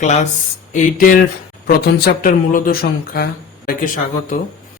Class 8 এর প্রথম chapter মূলদ সংখ্যা সবাইকে স্বাগত।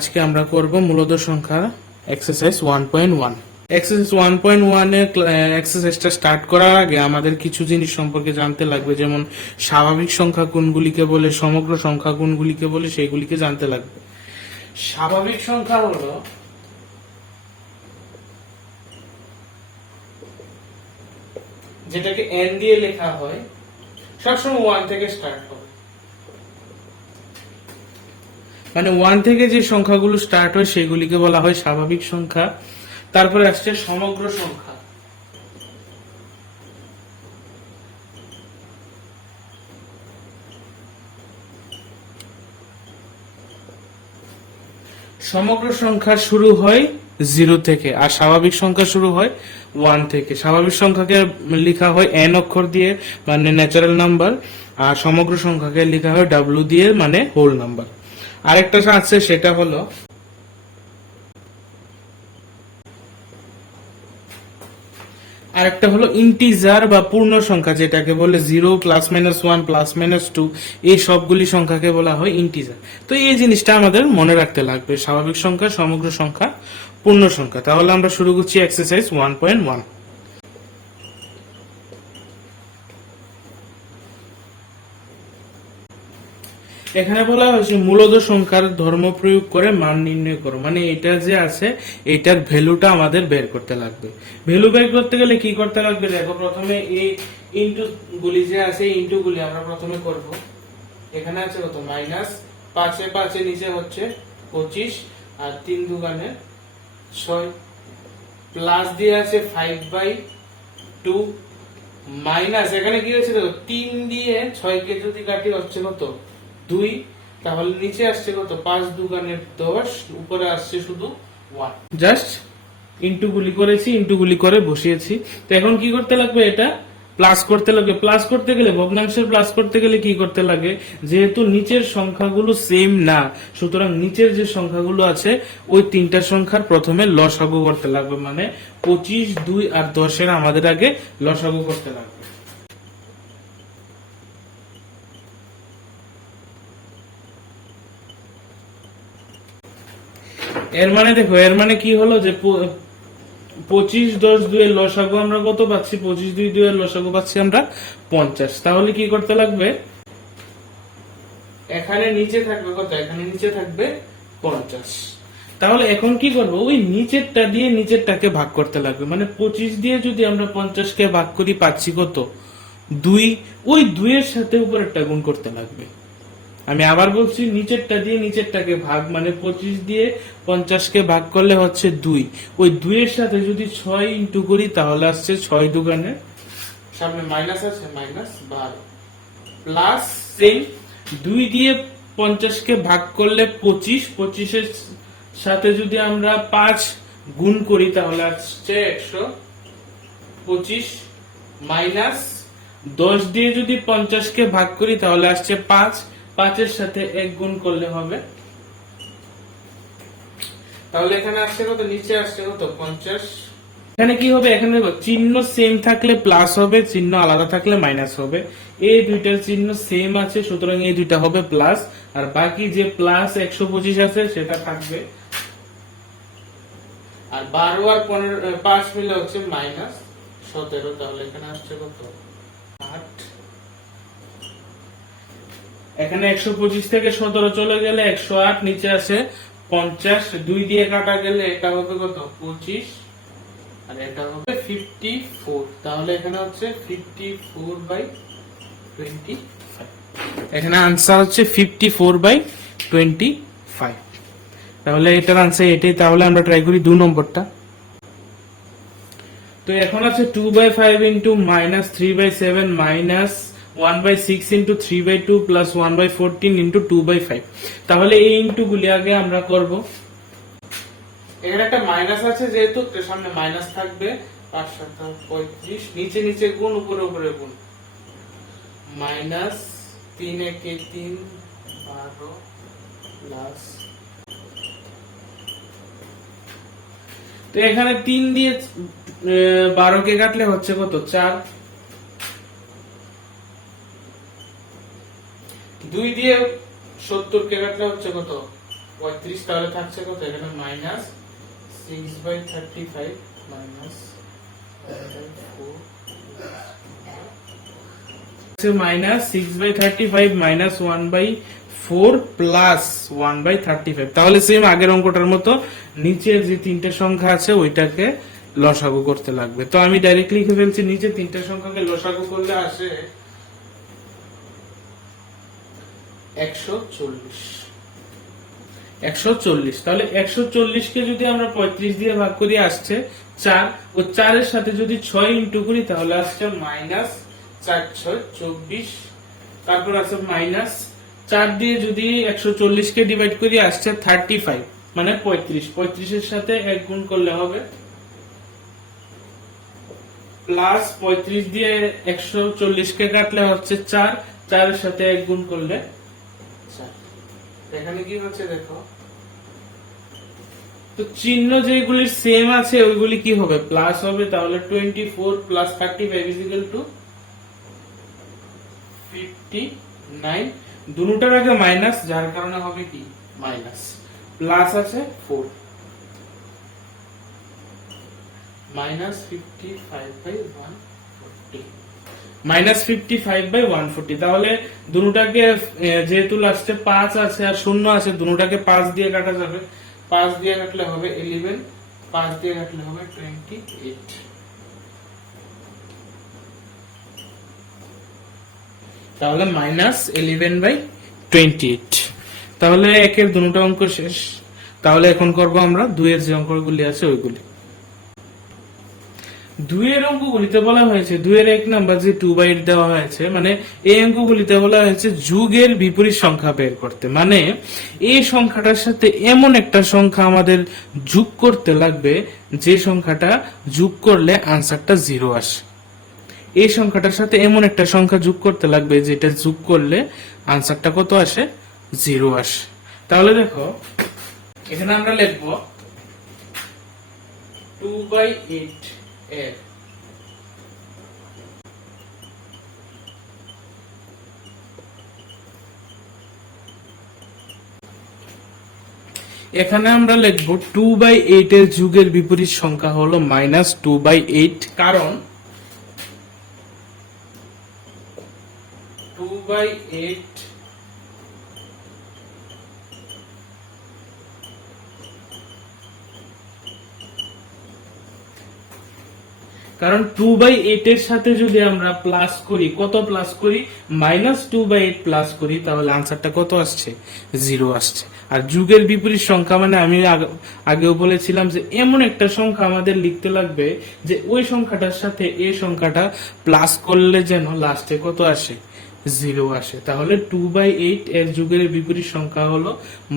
আজকে আমরা করব মূলদ সংখ্যা এক্সারসাইজ 1.1। এক্সারসাইজ 1.1 এর এক্সারসাইজটা স্টার্ট করার আগে আমাদের কিছু জিনিস সম্পর্কে জানতে লাগবে, যেমন স্বাভাবিক সংখ্যা কোনগুলিকে বলে, সমগ্র সংখ্যা কোনগুলিকে বলে, সেইগুলিকে জানতে লাগবে। স্বাভাবিক সংখ্যা হলো যেটাকে n দিয়ে লেখা হয়, সবসময় 1 থেকে স্টার্ট হবে। মানে 1 থেকে যে সংখ্যাগুলো স্টার্ট হয় সেগুলিকে বলা হয় স্বাভাবিক সংখ্যা। তারপরে আসছে সমগ্র সংখ্যা। সমগ্র সংখ্যা শুরু হয় 0 থেকে, আর স্বাভাবিক সংখ্যা শুরু হয় 1 থেকে। স্বাভাবিক সংখ্যাকে লেখা হয় n অক্ষর দিয়ে, মানে ন্যাচারাল নাম্বার, আর সমগ্র সংখ্যাকে লেখা হয় w দিয়ে, মানে হোল নাম্বার। আরেকটা আছে, সেটা হলো ইন্টিজার বা পূর্ণ সংখ্যা, যেটাকে বলে 0 +-1 +-2, এই সবগুলি সংখ্যাকে বলা হয় ইন্টিজার। তো এই জিনিসটা আমাদের মনে রাখতে লাগবে, স্বাভাবিক সংখ্যা, সমগ্র সংখ্যা, পূর্ণ সংখ্যা। তাহলে আমরা শুরু করছি এক্সারসাইজ 1.1। এখানে বলা হয়েছে মূলদ সংখ্যার ধর্ম প্রয়োগ করে মান নির্ণয় করো। মানে এটা যে আছে, এটার ভ্যালুটা আমাদের বের করতে লাগবে। ভ্যালু বের করতে গেলে কি করতে লাগবে? দেখো, প্রথমে এই ইনটু গুলি যে আছে, ইনটু গুলি আমরা প্রথমে করব। এখানে আছে কত? -5 5 এর নিচে হচ্ছে 25, আর 3 দুগুণে 6, প্লাস দিয়ে আছে 5/2, মাইনাস এখানে কি হয়েছে দেখো, 3 দিয়ে 6 কে যদি কাটি হচ্ছে কত? 2। তাহলে নিচে আসছে কত? 5 দুগুণে 10, উপরে আসছে শুধু 1। জাস্ট ইনটু গুলি করেছি, ইনটু গুলি করে বসিয়েছি। তো এখন কি করতে লাগবে? এটা প্লাস করতে লাগবে। প্লাস করতে গেলে, ভগ্নাংশের প্লাস করতে গেলে কি করতে লাগে? যেহেতু নিচের সংখ্যাগুলো সেম না, সুতরাং নিচের যে সংখ্যাগুলো আছে ওই তিনটা সংখ্যার প্রথমে লসাগু করতে লাগবে। মানে 25, 2 আর 10 এর আমাদের আগে লসাগু করতে লাগবে। এর মানে দেখো, এর মানে কি হলো যে 25, 10, 2 এর লসাগু আমরা কত পাচ্ছি? 25, 2, 2 এর লসাগু পাচ্ছি আমরা 50। তাহলে কি করতে লাগবে? এখানে নিচে থাকবে কত? এখানে নিচে থাকবে 50। তাহলে এখন কি করব? ওই নিচেরটা দিয়ে নিচেরটাকে ভাগ করতে লাগবে। মানে 25 দিয়ে যদি আমরা 50 কে ভাগ করি, পাচ্ছি কত? 2। ওই 2 এর সাথে উপরেরটা গুণ করতে লাগবে। আমি আবার বলছি, নিচেরটা দিয়ে নিচেরটাকে ভাগ, মানে 25 দিয়ে 50 কে ভাগ করলে হচ্ছে 2। ওই 2 এর সাথে যদি 6 ইনটু করি, তাহলে আসছে 6 দুগুণে, সামনে মাইনাস আছে, -12, প্লাস সেম 2 দিয়ে 50 কে ভাগ করলে 25, 25 এর সাথে যদি আমরা 5 গুণ করি, তাহলে আসছে 125, মাইনাস 10 দিয়ে যদি 50 কে ভাগ করি, তাহলে আসছে 5, 5 এর সাথে 1 গুণ করলে হবে। তাহলে এখানে আসছে কত? নিচে আসছে কত? 50। এখানে কি হবে? এখানে চিহ্ন সেম থাকলে প্লাস হবে, চিহ্ন আলাদা থাকলে মাইনাস হবে। এই দুইটার চিহ্ন সেম আছে, সুতরাং এই দুইটা হবে প্লাস, আর বাকি যে প্লাস 125 আছে সেটা থাকবে। আর 12 আর 5 মিলে হচ্ছে -17। তাহলে এখানে আসছে কত? 8। এখানে 125 থেকে 17 চলে গেলে 108, নিচে আছে 50। 2 দিয়ে কাটা গেলে এটা হবে কত? 25, আর এটা হবে 54। তাহলে এখানে হচ্ছে 54/25। এখানে আনসার হচ্ছে 54/25। তাহলে এটার আনসার এটাই। তাহলে আমরা ট্রাই করি 2 নম্বরটা। তো এখন আছে 2/5 into -3/7 minus 1/6 into 3/2 plus 1/14 into 2/5। তাহলে এই ইন্টু গুলি আগে আমরা করব। এখানে একটা মাইনাস আছে, যেহেতু সামনে মাইনাস থাকবে। 5 7 35, নিচে নিচে গুণ, উপরে উপরে গুণ। মাইনাস 3 1 3 12 প্লাস, তো এখানে 3 দিয়ে 12 কে কাটলে হচ্ছে কত? 4। 2 দিয়ে 70 কে কাটলে হচ্ছে কত 35, তাহলে থাকছে কত এখানে মাইনাস 6/35 মাইনাস 6/35 মাইনাস 1/4 প্লাস 1/35। তাহলে সেম আগের অঙ্কটার মতো নিচের যে তিনটে সংখ্যা আছে ওইটাকে লসাগু করতে লাগবে। তো আমি ডাইরেক্টলি লিখে ফেলছি, নিচে তিনটে সংখ্যাকে লসাগু করলে আসে 140। তাহলে 140 কে যদি আমরা 35 দিয়ে ভাগ করি আসছে 4, ও 4 এর সাথে যদি 6 ইনটু করি তাহলে আসছে মাইনাস 4/6 = 24। তারপর আছে মাইনাস 4 দিয়ে যদি 140 কে ডিভাইড করি আসছে 35, মানে 35 এর সাথে 1 গুণ করলে হবে প্লাস 35 দিয়ে 140 কে কাটলে হচ্ছে 4 এর সাথে 1 গুণ করলে 4। এখানে কি হচ্ছে দেখো, তো চিহ্ন যেগুলি সেম আছে ওইগুলি কি হবে প্লাস হবে। তাহলে 24 প্লাস 35 = 59। দুটোটার আগে মাইনাস, যার কারণে হবে কি মাইনাস, প্লাস আছে 4 মাইনাস 55/140। তাহলে দুটোটাকে যেহেতু লাস্টে 5 আছে আর 0 আছে, দুটোটাকে 5 দিয়ে কাটা যাবে। 5 দিয়ে কাটলে হবে 11, 5 দিয়ে কাটলে হবে 28। তাহলে মাইনাস 11/28। তাহলে একের দুটো অঙ্ক শেষ। তাহলে এখন করব আমরা 2 এর যে অঙ্কগুলি আছে ওইগুলি। 2 এর অঙ্কগুলিতে বলা হয়েছে 2 এর 1 নাম্বার যে 2/8 দেওয়া হয়েছে, মানে এই অঙ্কগুলিতে বলা হয়েছে যুগের বিপরীত সংখ্যা বের করতে। মানে এই সংখ্যাটার সাথে এমন একটা সংখ্যা আমাদের যোগ করতে লাগবে যে সংখ্যাটা যোগ করলে আনসারটা 0 আসে। এই সংখ্যাটার সাথে এমন একটা সংখ্যা যোগ করতে লাগবে যেটা যোগ করলে আনসারটা কত আসে 0 আসে। তাহলে দেখো এখানে আমরা লিখব 2/8 এর এখানে আমরা লিখব 2/8 এর যুগের বিপরীত সংখ্যা হলো -2/8, কারণ 2/8 এর সাথে যদি আমরা প্লাস করি, কত প্লাস করি -2/8 প্লাস করি, তাহলে আনসারটা কত আসছে 0 আসছে। আর যুগের বিপরীত সংখ্যা মানে আমি আগেও বলেছিলাম যে এমন একটা সংখ্যা আমাদের লিখতে লাগবে যে ওই সংখ্যাটার সাথে এই সংখ্যাটা প্লাস করলে যেন লাস্টে কত আসে 0 আসে। তাহলে 2/8 এর যুগের বিপরীত সংখ্যা হলো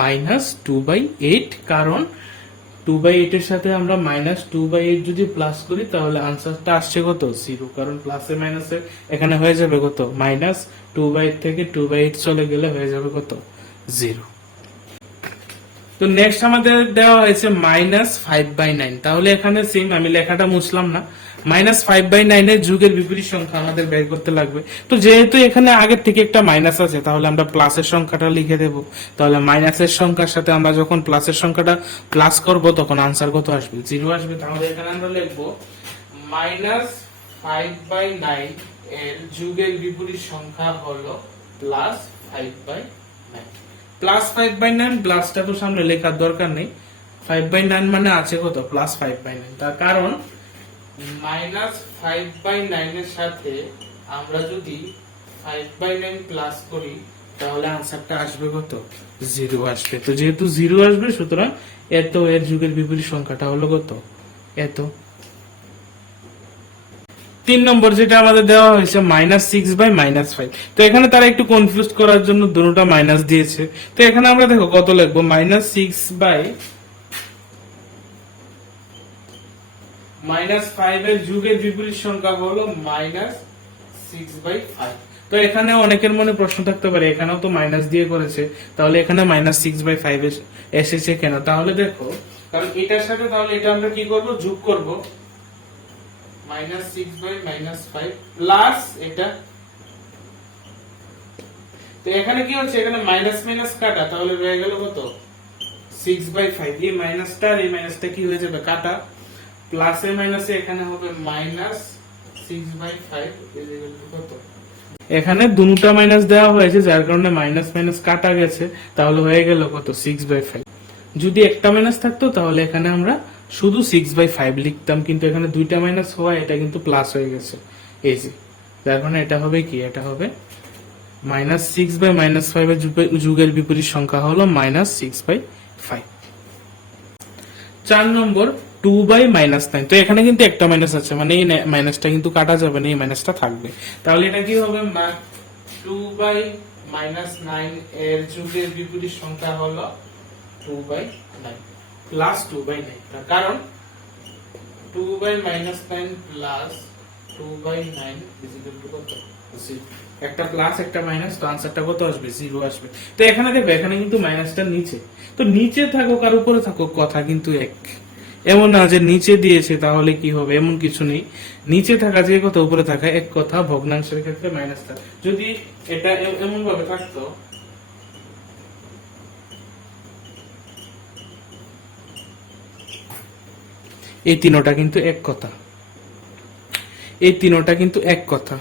-2/8, কারণ 2/8 এর সাথে আমরা -2/8 যদি প্লাস করি তাহলে আনসারটা আসছে কত 0, কারণ প্লাসে মাইনাসে এখানে হয়ে যাবে কত -2/8 থেকে 2/8 চলে গেলে হয়ে যাবে কত 0। তো নেক্সট আমাদের দেওয়া হয়েছে -5/9। তাহলে এখানে সেম, আমি লেখাটা মুছলাম না, -5/9 এর যুগের বিপরীত সংখ্যা আমাদের বের করতে লাগবে। তো যেহেতু এখানে আগের থেকে একটা মাইনাস আছে তাহলে আমরা প্লাসের সংখ্যাটা লিখে দেব। তাহলে মাইনাসের সংখ্যার সাথে আমরা যখন প্লাসের সংখ্যাটা প্লাস করব তখন আনসার কত আসবে 0 আসবে। তাহলে এখানে আমরা লিখব -5/9 এর যুগের বিপরীত সংখ্যা হলো +5/9। +5/9 প্লাসটা তো সামনে লেখার দরকার নেই, 5/9 মানে আছে কত +5/9। তার কারণ -5/9 এর সাথে আমরা যদি 5/9 প্লাস করি তাহলে আনসারটা আসবে কত 0 আসবে। তো যেহেতু 0 আসবে সুতরাং এত এর যুগের বিপরীত সংখ্যাটা হলো কত এত। 3 নম্বর যেটা আমাদের দেওয়া হয়েছে -6/-5। তো এখানে তারা একটু কনফিউজ করার জন্য দুটোটা মাইনাস দিয়েছে। তো এখানে আমরা দেখো কত লিখবো -6/-5 এর যুগের বিপরীত সংখ্যা হলো -6/5। তো এখানে অনেকের মনে প্রশ্ন থাকতে পারে এখানেও তো মাইনাস দিয়ে করেছে, তাহলে এখানে -6/5 এসেছে কেন? তাহলে দেখো, কারণ এটার সাথে তাহলে এটা আমরা কি করব যোগ করব, -6/-5 প্লাস এটা তো এখানে কি হচ্ছে, এখানে মাইনাস মাইনাস কাটা, তাহলে রয়ে গেল কত 6/5। এই মাইনাসটা আর এই মাইনাসটা কি হয়ে যাবে কাটা, প্লাসে মাইনাসে এখানে হবে -6/5 কত, এখানে দুটো মাইনাস দেওয়া হয়েছে যার কারণে মাইনাস মাইনাস কাটা গেছে, তাহলে হয়ে গেল কত 6/5। যদি একটা মাইনাস থাকতো তাহলে এখানে আমরা শুধু 6/5 লিখতাম, কিন্তু এখানে দুইটা মাইনাস হওয়া এটা কিন্তু প্লাস হয়ে গেছে, এই যে যার কারণে এটা হবে কি, এটা হবে -6/-5 এর যুগের বিপরীত সংখ্যা হলো -6/5। 4 নম্বর 2/-9। তো এখানে কিন্তু একটা মাইনাস আছে, মানে এই মাইনাসটা কিন্তু কাটা যাবে না, এই মাইনাসটা থাকবে। তাহলে এটা কি হবে, 2/-9 এর যুগের বিপরীত সংখ্যা হলো 2/9 প্লাস 2/9। তার কারণ 2/-9 প্লাস 2/9 কত, 0। একটা প্লাস একটা মাইনাস, তো আনসারটা কত আসবে, 0 আসবে। তো এখানে দেখবে এখানে কিন্তু মাইনাসটা নিচে, তো নিচে থাকুক আর উপরে থাকুক কথা কিন্তু এক। এমন না যে নিচে দিয়েছে তাহলে কি হবে, এমন কিছু নেই। নিচে থাকা যে কথা উপরে থাকা এক কথা, ভগ্নাংশের ক্ষেত্রে মাইনাস থাকা। যদি এটা এমন ভাবে থাকতো, এই তিনটা কিন্তু এক কথা, এই তিনটা কিন্তু এক কথা,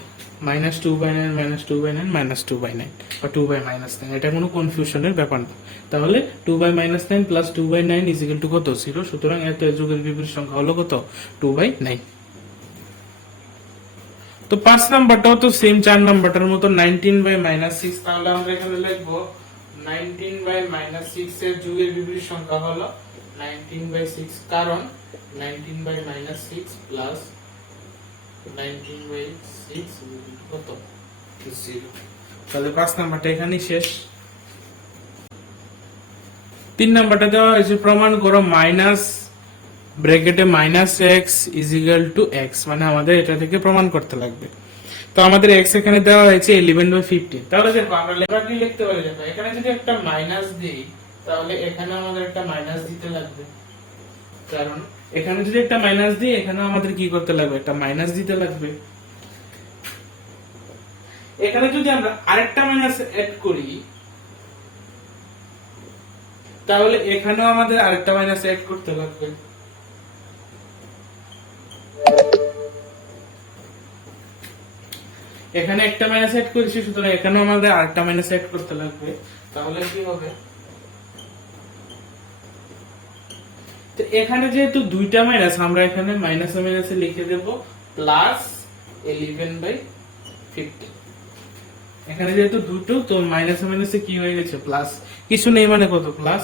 -2/9 -2/9 -2/9 বা 2/-9, এটা কোনো কনফিউশনের ব্যাপার না। তাহলে 2/-9 প্লাস 2/9 ইজিক্যাল টু কত, 0। সুতরাং এত যুগের বিপরীত সংখ্যা হলো কত, 2/9। তো 5 নাম্বারটাও তো সেম 4 নাম্বারটার মতো 19/-6। তাহলে আমরা এখানে লিখবো 19/-6 এর যুগের বিপরীত সংখ্যা হলো 19/6, কারণ 19/-6 প্লাস 19/6 কত, 0। তাহলে 5 নাম্বারটা এখানেই শেষ। 3 নাম্বারটা দেওয়া হয়েছে, প্রমাণ করো মাইনাস ব্র্যাকেটে -x = x, মানে আমাদের এটা থেকে প্রমাণ করতে লাগবে। তো আমাদের x এখানে দেওয়া হয়েছে 11/15। তাহলে দেখো আমরা লেখা কি লিখতে পারি, দেখো এখানে যদি একটা মাইনাস দেই তাহলে এখানে আমাদের একটা মাইনাস দিতে লাগবে, কারণ এখানে যদি একটা মাইনাস দিই এখানে আমাদের কি করতে লাগবে, একটা মাইনাস দিতে লাগবে। এখানে যদি আমরা আরেকটা মাইনাস এড করি তাহলে এখানেও আমাদের আরেকটা মাইনাস এড করতে লাগবে। এখানে একটা মাইনাস এড করেছি, সুতরাং এখানেও আমাদের আরেকটা মাইনাস এড করতে লাগবে। তাহলে কি হবে, তো এখানে যেহেতু দুইটা মাইনাস, আমরা এখানে মাইনাসে মাইনাসে লিখে দেব প্লাস 11/15। এখানে যেহেতু দুটো, তো মাইনাসে মাইনাসে কি হয়ে গেছে, প্লাস, কিছু নেই মানে কত, প্লাস।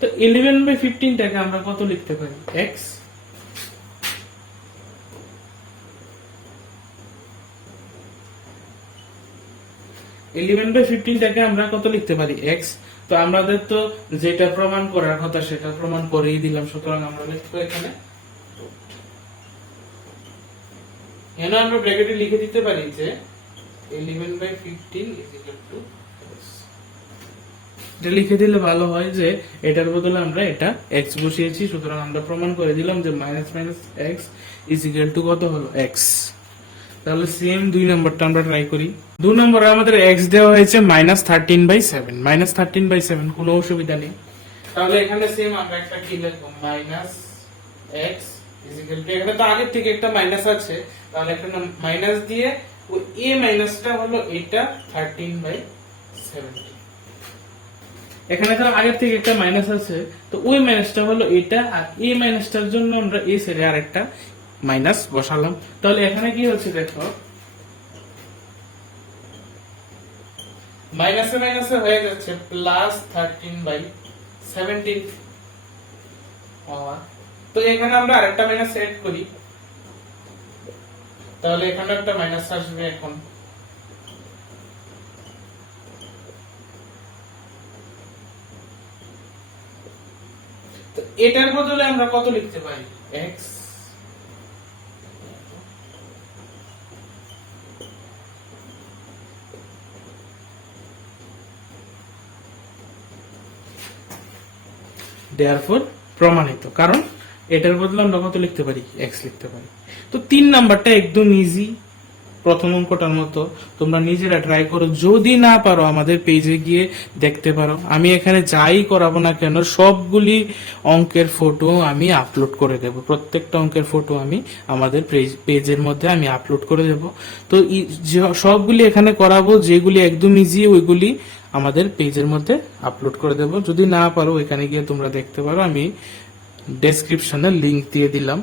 তো 11/15টাকে আমরা কত লিখতে পারি, x। 11/15টাকে আমরা কত লিখতে পারি, x। তো আমাদের তো যেটা প্রমাণ করার কথা সেটা প্রমাণ করেই দিলাম, সুতরাং আমরা লিখবো এখানে, এখানে আমরা ব্র্যাকেটে লিখে দিতে পারি যে 11/15 এটা লিখে দিলে ভালো হয়, যে এটার বদলে আমরা এটা x বসিয়েছি, সুতরাং আমরা প্রমাণ করে দিলাম যে -x = কত হলো, x। তাহলে সেম 2 নাম্বারটা আমরা ট্রাই করি। 2 নম্বরে আমাদের x দেওয়া হয়েছে -13/7, -13/7 কোনো অসুবিধা নেই। তাহলে এখানে সেম আমরা একটা কি লিখব, -x = এখানে তো আগে থেকে একটা মাইনাস আছে, তাহলে একটা মাইনাস দিয়ে ওই a মাইনাসটা হলো এটা 13/7। এখানে তো আগে থেকে একটা মাইনাস আছে, তো ওই মাইনাসটা হলো এটা, আর a মাইনাসটার জন্য আমরা a ছেড়ে আরেকটা মাইনাস বসালাম। তাহলে এখানে কি হচ্ছে দেখো, মাইনাসে মাইনাসে হয়ে যাচ্ছে +13/17। তো এখানে আমরা আরেকটা মাইনাস এড করি, তাহলে এখানে একটা মাইনাস আসবে। এখন তো এটার বদলে আমরা কত লিখতে পারি, x। দেয়ারফর প্রমাণিত, কারণ এটার বদলে আমরা কত লিখতে পারি, x লিখতে পারি। তো 3 নাম্বারটা একদম ইজি, প্রথম অঙ্কটার মতো তোমরা নিজেরা ট্রাই করো, যদি না পারো আমাদের পেজে গিয়ে দেখতে পারো। আমি এখানে যাই করাবো না কেন সবগুলি অঙ্কের ফটো আমি আপলোড করে দেব, প্রত্যেকটা অঙ্কের ফটো আমি আমাদের পেজের মধ্যে আমি আপলোড করে দেব। তো সবগুলি এখানে করাবো, যেগুলি একদম ইজি ওইগুলি আমাদের পেজের মধ্যে আপলোড করে দেব। যদি না পারো এখানে গিয়ে তোমরা দেখতে পারো, আমি ডেসক্রিপশনে লিংক দিয়ে দিলাম।